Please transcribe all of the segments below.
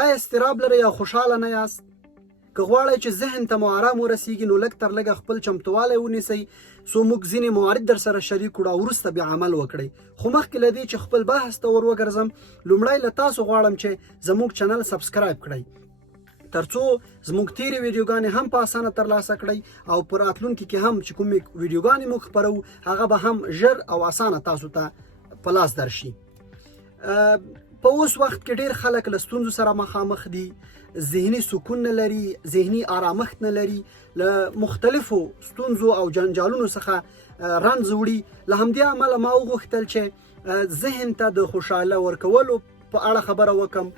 آیا اضطراب لرئ یا خوشحاله نه یاست؟ که غواړئ چې ذهن ته مو آرام ورسیږي نو لږ تر لږه خپل چمتوالی ونیسئ څو موږ ځینې موارد در سره شریک کړو او وروسته بیا عمل وکړئ. خو مخکې له دې چې خپل بحث ته ور وګرځم لومړی له تاسو غواړم چې زموږ چینل سبسکرایب کړئ ترڅو زموږ تیرې ویډیوګانې هم په اسانه ترلاسه کړئ او په راتلونکي کې هم چې کومې ویډیوګانې موږ خپروو هغه به هم ژر او اسانه تاسو ته په لاس درشي. په اوس وخت کې ډیر خلک له ستونزو سره مخامخ دي، ذهني سکون نه لري، ذهني آرامښت نه لري، له مختلفو ستونزو او جنجالونو څخه رنځ وړي. له همدې امله ما وغوښتل چې ذهن ته د خوشحاله ورکولو په اړه خبره وکړم،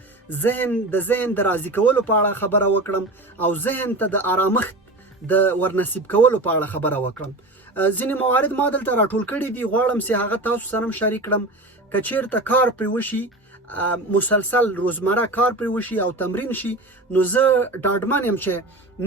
د ذهن د راضي کولو په اړه خبره وکړم او ذهن ته د آرامښت د ورنصیب کولو په اړه خبره وکړم. ځینې موارد ما دلته راټول کړي دي، غواړم چې هغه تاسو سره هم شریک کړم. که چیرته کار پرې وشي، مسلسل روزمره کار پرې وشي او تمرین شي، نو زه ډاډمن یم چې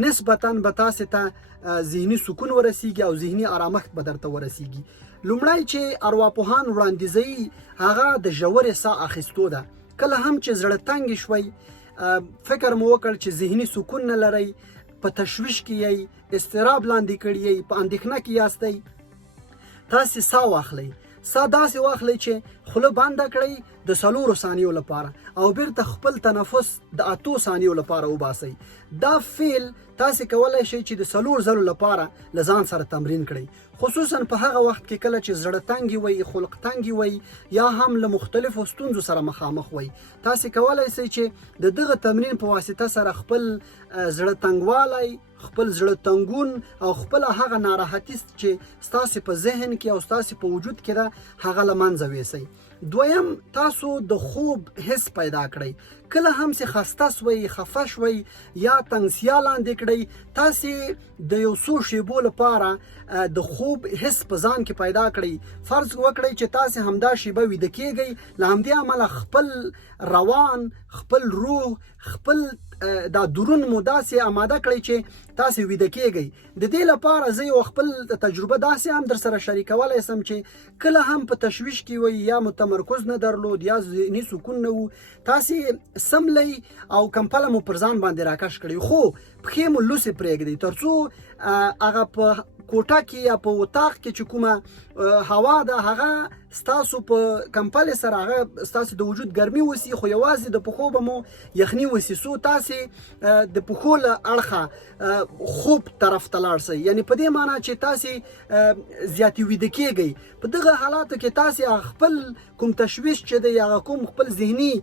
نسبتاً به تاسې ته ذهني سکون ورسیږي او ذهني آرامښت به درته ورسیږي. لومړی چې ارواپوهان وړاندیزوي هغه د ژورې ساه اخیستو ده. کله هم چې زړه تنګ شوئ، فکر مو وکړ چې ذهني سکون نه لرئ، په تشویش کې یئ، اضطراب لاندې کړی یئ، په اندېښنه کې یاستئ، تاسې ساه واخلئ. ساه داسې واخلئ چې خوله بنده کړئ د 4 ثانیو لپاره او بیرته خپل تنفس د 8 ثانیو لپاره وباسئ. دا فعل تاسې کولی شئ چې د 4 ځلو لپاره له ځان سره تمرین کړئ، خصوصا په هغه وخت کې کله چې زړه تنګي وي، خلق تنګي وي یا هم له مختلفو ستونزو سره مخامخ وي. تاسې کولی شئ چې د دغه تمرین په واسطه سره خپل زړه تنګوالی، خپل زړه تنګون او خپل هغه ناراحتي چې ستاسې په ذهن کې او ستاسې په وجود کې ده هغه له منځه ویسئ. دویم، تاسو د خوب حس پیدا کړئ. کله هم چې خسته شوئ، خفه شوئ یا تنګسیا لاندې کړئ، تاسې د یو څو شیبو لپاره د خوب حس په ځان کې پیدا کړئ. فرض وکړئ چې تاسې همدا شیبه ویده کیږئ، له همدې امله خپل روان، خپل روح، خپل دا درون مو داسې آماده کړئ چې تاسې ویده کیږئ. د دې لپاره زه یو خپل تجربه داسې هم در سره شریکولی سم چې کله هم په تشویش کې وئ یا مو تمرکز نه درلود یا ذهني سکون نه و، تاسې سملی او کمپله مو پر ځان باندې راکش کړئ، خو پښې مو لوسې پرېږدئ ترڅو هغه په کوټه کې یا په اتاق کې چې کومه هوا ده هغه ستاسو په کمپلې سره هغه ستاسو د وجود ګرمي وسی، خو یوازې د پښو به مو یخني وسی. سو تاسې د پښو له اړخه خوب طرف ته لاړ شئ، یعنی په دې معنی چې تاسې زیاتې ویده کیږئ. په دغه حالاتو کې تاسې خپل کوم تشویش چې دی، هغه کوم خپل ذهني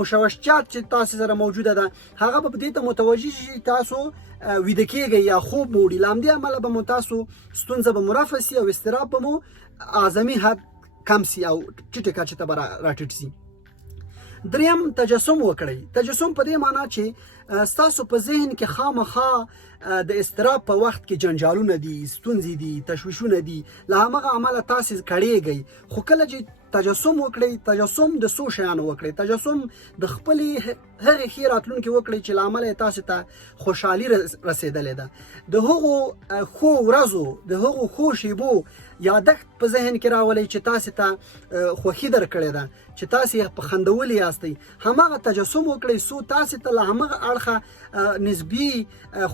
مشوشات چې تاسې سره موجوده ده هغه به دې ته متوجه شي، تاسو ویده کیږئ یا خوب مو وړي. له همدې امله به مو تاسو ستونزه به مو رفع سي او اضطراب به مو اعظمي حد کم سي او ټیټه کچې ته به راټیټ سي. دریم، تجسم وکړئ. تجسم په دې معنی چې ستاسو په ذهن کې خامخا د اضطراب په وخت کې جنجالونه دي، ستونزې دي، تشویشونه دي، له همغه عمله تاسې کړېږئ. خو کله چې تجسم وکړئ، تجسم د څو شیانو وکړئ. تجسم د خپلې هغې ښې راتلونکې وکړئ چې له امله یې تاسې ته خوشحالي رسېدلې ده. د هغو ښو ورځو، د هغو ښو شیبو یادښت په ذهن کې راولئ چې تاسې ته خوښي درکړې ده، چې تاسې په خندولي یاستئ. همغه تجسم وکړئ څو تاسې ته له همغه اړخه نسبي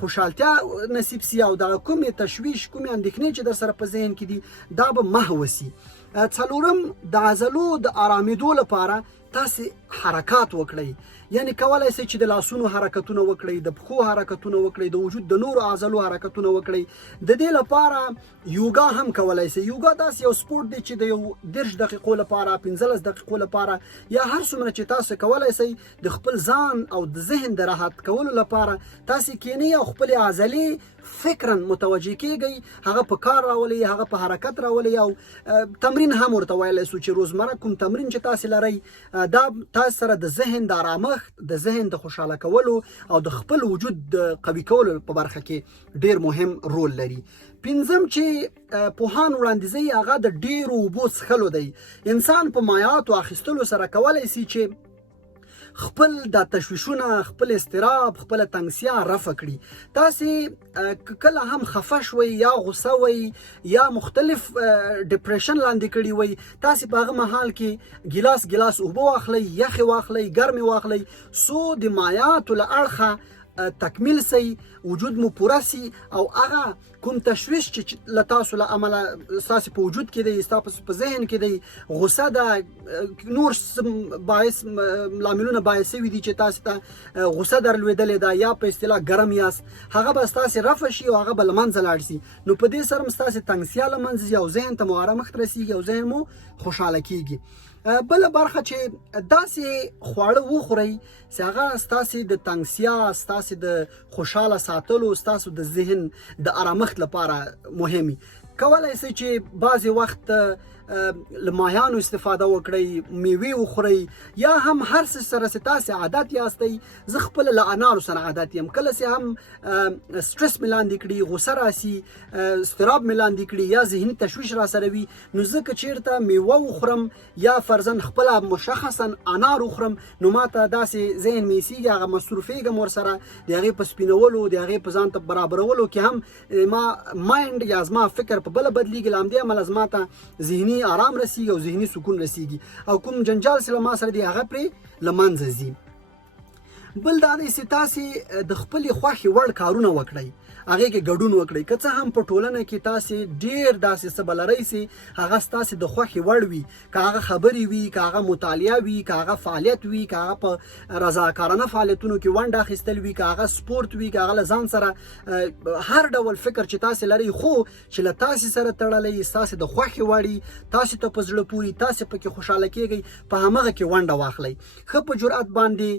خوشحالتیا نصیب سي او دغه کومې تشویش، کومې اندېښنې چې در سره په ذهن کې دي دا به محو سي. څلورم، د عضلو د آرامېدو لپاره تاسې حرکات وکړئ. یعنی کولی شئ چې د لاسونو حرکتونه وکړئ، د پښو حرکتونه وکړئ، د وجود د نورو عضلو حرکتونه وکړئ. د دې لپاره یوګا هم کولی شئ. یوګا داسې یو سپورت دی چې د یو 30 دقیقو لپاره، 15 دقیقو لپاره یا هر څومره چې تاسو کولی شئ د خپل ځان او د ذهن د راحت کولو لپاره تاسې کینئ او خپلې عضلې فکرا متوجه کیږئ، هغه په کار راولئ، هغه په حرکت راولئ او تمرین هم ورته ویلی شو چې روزمره کوم تمرین چې تاسې لرئ دا تاسو سره د ذهن د آرامښت، د ذهن د خوشحاله کولو او د خپل وجود د قوي کولو په برخه کې ډیر مهم رول لري. پنځم چې پوهان وړاندیزوي هغه د ډیرو اوبو څښلو دی. انسان په مایعاتو اخیستلو سره کولی شي چې خپل د تشویشونه، خپل استراب، خپل تنګسیا رفع کړي. تاسې کله هم خفه شوئ یا غوسه وئ یا مختلف ډپریشن لاندې کړي وئ، تاسې په هغه مهال کې ګیلاس اوبه واخلئ، یخې واخلئ، ګرمې واخلئ، څو د مایعاتو له اړخه تکمیل سي، وجود مو پوره سي، او هغه کوم تشویش چې له تاسو له امله ستاسې په وجود کې دی، ستاسو په ذهن کې دی، غوسه ده، نور باعث لاملونه باعث شوي دي چې تاسو ته غوسه درلودلې ده یا په اصطلاح ګرم یاست، هغه به ستاسې رفع شي او هغه به له منځه لاړ شي. نو په دې سره هم ستاسې تنګسیا له منځه ځي او ذهن ته مو ارامښت رسیږي او ذهن مو خوشحاله کیږي. بله برخه چې داسې خواړه وخورئ چې هغه ستاسې د تنګسیا، ستاسې د خوشحاله ساتلو، ستاسو د ذهن د ارامښت لپاره مهمي. کولی شئ چې بعضې وخت له ماهیانو استفاده وکړئ، میوې وخورئ، یا هم هر څه سره چې تاسې عادت یاستئ. زه خپله له انارو سره عادت یم. کله چې هم سټرس مې لاندې کړي، غوسه راسي، اضطراب مې لاندې کړي یا ذهني تشویش را سره وي، نو زه که چېرته میوه وخورم یا فرضاً خپله مشخصاً انار وخورم، نو ما ته داسې ذهن مې ایسېږي، هغه مصروفېږم ورسره، د هغې په سپینولو، د هغې په ځان ته برابرولو کې هم ما مایند یا زما فکر په بله بدلېږي. له همدې امله زما ته ذهني آرام رسیږي او ذهني سکون رسیږي او کوم جنجال چې له ما سره دی هغه پرې له منځه ځي. بل دا دی چې تاسې د خپلې خوښې وړ کارونه وکړئ، هغې کې ګډون وکړئ. که څه هم په ټولنه کې تاسې ډېر داسې څه به لرئ چې هغه ستاسې د خوښې وړ وي، که هغه خبرې وي، که هغه مطالعه وي، که هغه فعالیت وي، که هغه په رضاکارانه فعالیتونو کې ونډه اخیستل وي، که هغه سپورت وي، که هغه له ځان سره هر ډول فکر چې تاسې لرئ، خو چې له تاسې سره تړلی، ستاسې د خوښې وړ، تاسې ته په زړه پورې، تاسې پکې خوشحاله کیږئ، په همغه کې ونډه واخلئ. ښه په جرأت باندې،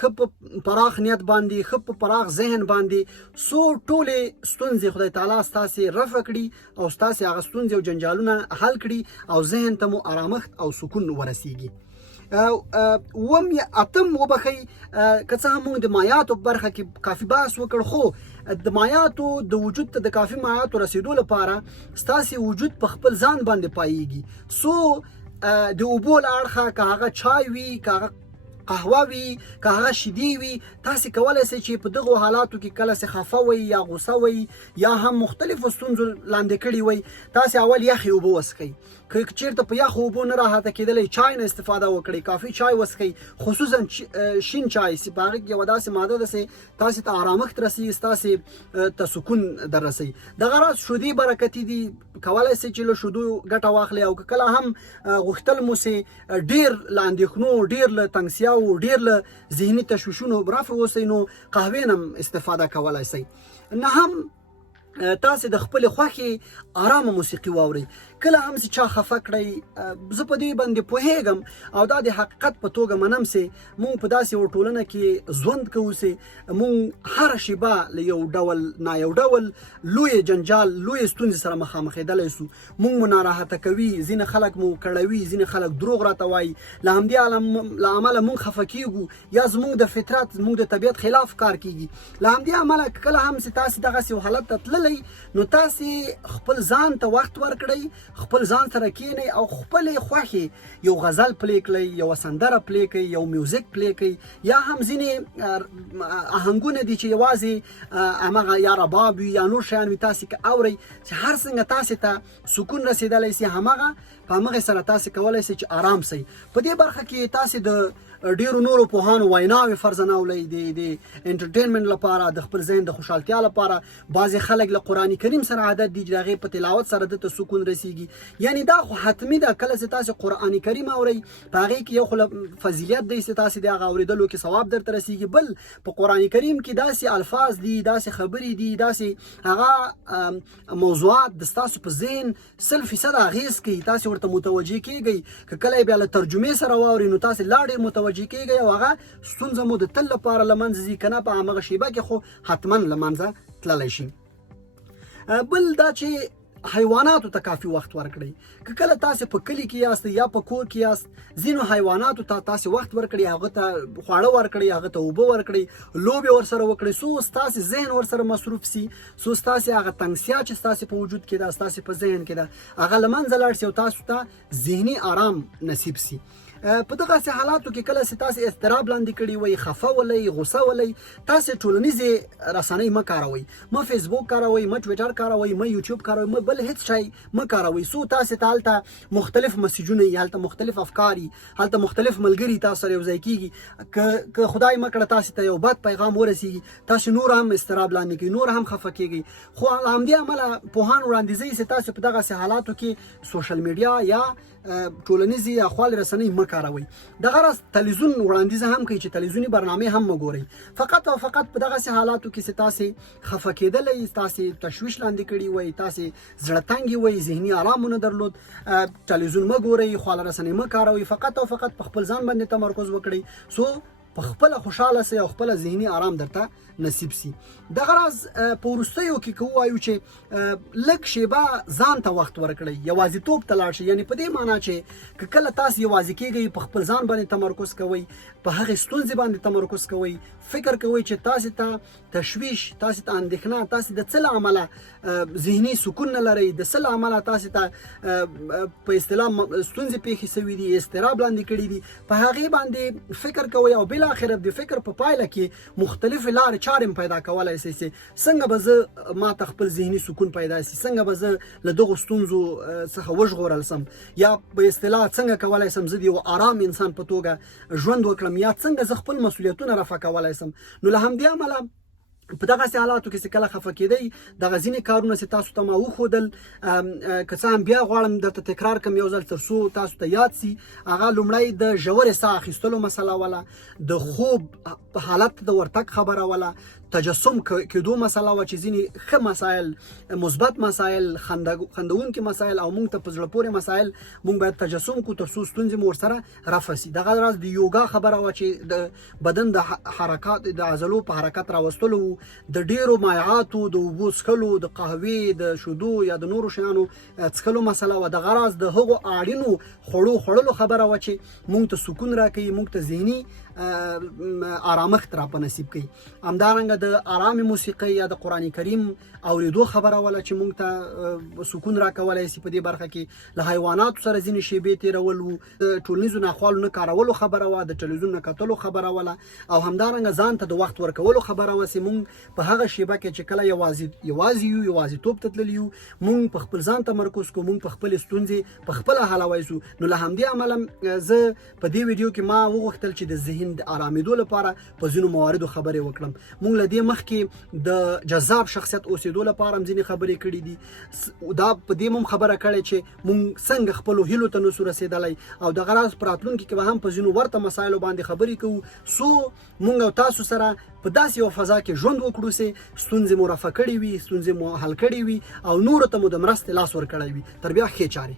ښه په پراخ نیت باندې، ښه په پراخ ذهن باندې، څو ټولې ستونزې خدای تعالی ستاسې رفع کړي او ستاسې هغه ستونزې او جنجالونه حل کړي او ذهن ته مو ارامښت او سکون ورسیږي. اتم وبخئ، که څه هم موږ د مایعاتو په برخه کې کافي بحث وکړ، خو د مایعاتو د وجود ته د کافي مایعاتو رسیدو لپاره ستاسې وجود په خپل ځان باندې پایېږي. څو د اوبو له اړخه، که هغه چای وي، که هغه قهوه وي، که هغه شیدې وي، تاسې کولی شئ چې په دغو حالاتو کې کله چې خفه وئ یا غوسه وئ یا هم مختلفو ستونزو لاندې کړي وئ، تاسې اول یخې اوبه وڅښئ. که چېرته په یخو اوبو نه راحته کېدلی، چای نه استفاده وکړئ، کافي چای وڅښئ، خصوصا شین چای چې په هغې کې یوه داسې ماده ده چې تاسې ته ارامښت رسوي، ستاسې ته سکون در رسوي. دغه راز شیدې برکتي دي، کولی شئ چې له شیدو ګټه واخلئ. او که کله هم غوښتل مو چې ډېر له اندېښنو، ډېر له تنګسیاو، ډېر له ذهني تشویشونو رفع اوسئ، نو قهوې نه هم استفاده کولی شئ. نه هم تاسې د خپلې خوښې ارامه موسیقي واورئ. کله هم چې چا خفه کړئ، زه په دې باندې پوهیږم او دا د حقیقت په توګه منم چې موږ په داسې یوه ټولنه کې ژوند کوو چې موږ هره شیبه له یو ډول نه یو ډول لوی جنجال، لوی ستونزې سره مخامخېدلی سو. موږ مو ناراحته کوي، ځینې خلک مو کړوي، ځینې خلک دروغ راته وایي، له همدې له امله موږ خفه کیږو یا زموږ د فطرت، زموږ د طبیعت خلاف کار کیږي. له همدې امله کله هم چې تاسې دغسې یو حالت ته تللی، نو تاسې خپل ځان ته وخت ورکړئ، خپل ځان سره کینئ او خپلې خوښې یو غزل پلی کړئ، یوه سندره پلی کړئ، یو میوزیک پلی کړئ، یا هم ځینې آهنګونه دي چې یوازې همغه یا رباب وي یا نور شیان وي، تاسې که اورئ چې هر څنګه تاسې ته سکون رسېدلی سي، همغه په همغې سره تاسې کولی سئ چې ارام سئ. په دې برخه کې تاسې د ډیرو نورو پوهانو ویناوې فرضاً اولئ د انټرټینمنټ لپاره، د خپل ذهن د خوشحالتیا لپاره. بعضې خلک له قرآن کریم سره عادت دي چې د هغې په تلاوت سره دته سکون رسیږي. یعنی دا خو حتمي ده، کله چې تاسې قرآن کریم اورئ، په هغې کې یو خو فضیلت دی چې تاسې د هغه اورېدلو کې ثواب درته رسیږي. بل په قرآن کریم کې داسې الفاظ دي، داسې خبرې دي، داسې هغه موضوعات د ستاسو په ذهن 100% اغېز کوي، تاسې ورته متوجه کیږئ. که کله یې بیا له ترجمې سره واورئ، نو تاسې لا ډېر متوجه کیږئ او هغه ستونزه مو د تل لپاره له منځه ځي، که نه په همغه شیبه کې خو حتما له منځه تللی شي. بل دا چې حیواناتو ته کافي وخت ورکړئ. که کله تاسې په کلي کې یاست یا په کور کې یاست، ځینو حیواناتو ته تاسې وخت ورکړئ، هغه ته خواړه ورکړئ، هغه ته اوبه ورکړئ، لوبې ورسره وکړئ، څو ستاسې ذهن ورسره مصروف سي، څو ستاسې هغه تنګسیا چې ستاسې په وجود کې ده، ستاسې په ذهن کې ده، هغه له منځه لاړ سي او تاسو ته ذهني آرام نصیب سي. په دغسې حالاتو کې کله چې تاسې اضطراب لاندې کړي وئ، خفه ولئ، غوسه ولئ، تاسې ټولنیزې رسنۍ مه کاروئ، مه فیسبوک کاروئ، مه ټویټر کاروئ، مه یوټیوب کاروئ، مه بل هیڅ شی مه کاروئ. څو تاسې ته هلته مختلف مسیجونه وي، هلته مختلف افکار وي، هلته مختلف ملګري تاسو سره یو ځای کېږي. که خدای مه کړه تاسې ته یو بد پیغام ورسېږي، تاسې نور هم اضطراب لاندې کوي، نور هم خفه کېږئ. خو همدې امله پوهان وړاندیزوي چې تاسو په دغسې حالاتو کې سوشل میډیا یا ټولنیزې یا خواله رسنۍ مه کاروئ. دغه راز تلویزیون وړاندیزه هم کوي چې تلویزیوني برنامې هم مه ګورئ. فقط او فقط په دغسې حالاتو کې چې تاسې خفه کېدلی، تاسې تشویش لاندې کړي وئ، تاسې زړه تنګ وئ، ذهني آرام ونه درلود، تلویزیون مه ګورئ، خواله رسنۍ مه کاروئ. فقط او فقط په خپل ځان باندې تمرکز وکړئ څو په خپله خوشحاله سئ او خپله ذهني آرام درته نصیب سي. دغه راز په وروستیو کې که ووایو چې لږ شیبه ځان ته وخت ورکړئ، یوازیتوب ته لاړ شئ. یعنې په دې معنا چې که کله تاسې یوازې کېږئ، په خپل ځان باندې تمرکز کوئ، په هغې ستونزې باندې تمرکز کوئ، فکر کوئ چې تاسې ته تشویش، تاسې ته اندېښنه، تاسې د څه له عمله ذهني سکون نه لرئ، د څه له عمله تاسې ته په اصطلاح ستونزې پېښې سوي دي، اضطراب لاندې کړي دي، په هغې باندې فکر کوئ او بالاخره د فکر په پایله کې مختلفې لارې چارې پیدا کولی شئ چې څنګه به زه ما ته خپل ذهني سکون پیدا شي، څنګه به زه له دغو ستونزو څخه وژغورل سم، یا په اصطلاح څنګه کولی شم زه د یو آرام انسان په توګه ژوند وکړم، یا څنګه زه خپل مسؤلیتونه رفع کولی شم. نو له همدې امله په دغسې حالاتو کې چې کله خفه کېدئ، دغه ځینې کارونه چې تاسو ته ما وښودل، که څه هم بیا غواړم درته تکرار کړم یو ځل تر څو تاسو ته یاد سي. هغه لومړی د ژورې ساه اخیستلو مسله وله، د خوب په حالت د ورتګ خبره وله، تجسم کېدو مسله وه چې ځینې ښه مسایل، مثبت مسایل، خندونکي مسایل او موږ ته په زړه پورې مسایل موږ باید تجسم کړو تر څو ستونزې مو ورسره رفع سي. دغه راز د یوګا خبره وه چې د بدن د حرکات، د عضلو په حرکت راوستلو، د ډیرو مایعاتو، د اوبو څښلو، د قهوې، د شیدو یا د نورو شیانو څښلو مسله وه. دغه راز د هغو اړینو خوړو خوړلو خبره وه چې موږ ته سکون راکوي، موږ ته ذهني آرامښت را په نصیب کوي. همدارنګه د آرامې موسیقۍ یا د قرآن کریم اورېدو خبره وله چې موږ ته سکون راکولی سي. په دې برخه کې له حیواناتو سره ځینې شیبې تېرول وو، د ټولنیزو ناخوالو نه کارولو خبره وه، د ټلویزیون نه کتلو خبره وله، او همدارنګه ځان ته د وخت ورکولو خبره وه چې موږ په هغه شیبه کې چې کله یوازې یو، یوازیتوب ته تللي یو، موږ په خپل ځان تمرکز کوو، موږ په خپلې ستونزې په خپله حلوی سو. نو له همدې امله زه په دې ویډیو کې ما وغوښتل چې د ذهن د آرامېدو لپاره په ځینو مواردو خبرې وکړم. موږ له دې مخکې د جذاب شخصیت اوسېدو لپاره هم ځینې خبرې کړي دي. دا په دې هم خبره کړې چې موږ څنګه خپلو هیلو ته نسو رسېدلی، او دغه راز په راتلونکي کې به هم په ځینو ورته مسایلو باندې خبرې کوو څو موږ او تاسو سره په داسې یو فضا کې ژوند وکړو چې ستونزې مو رفع کړې وي، ستونزې مو حل کړې وي او نورو ته مو د مرستې لاس ورکړی وي. تر بیا ښې چارې.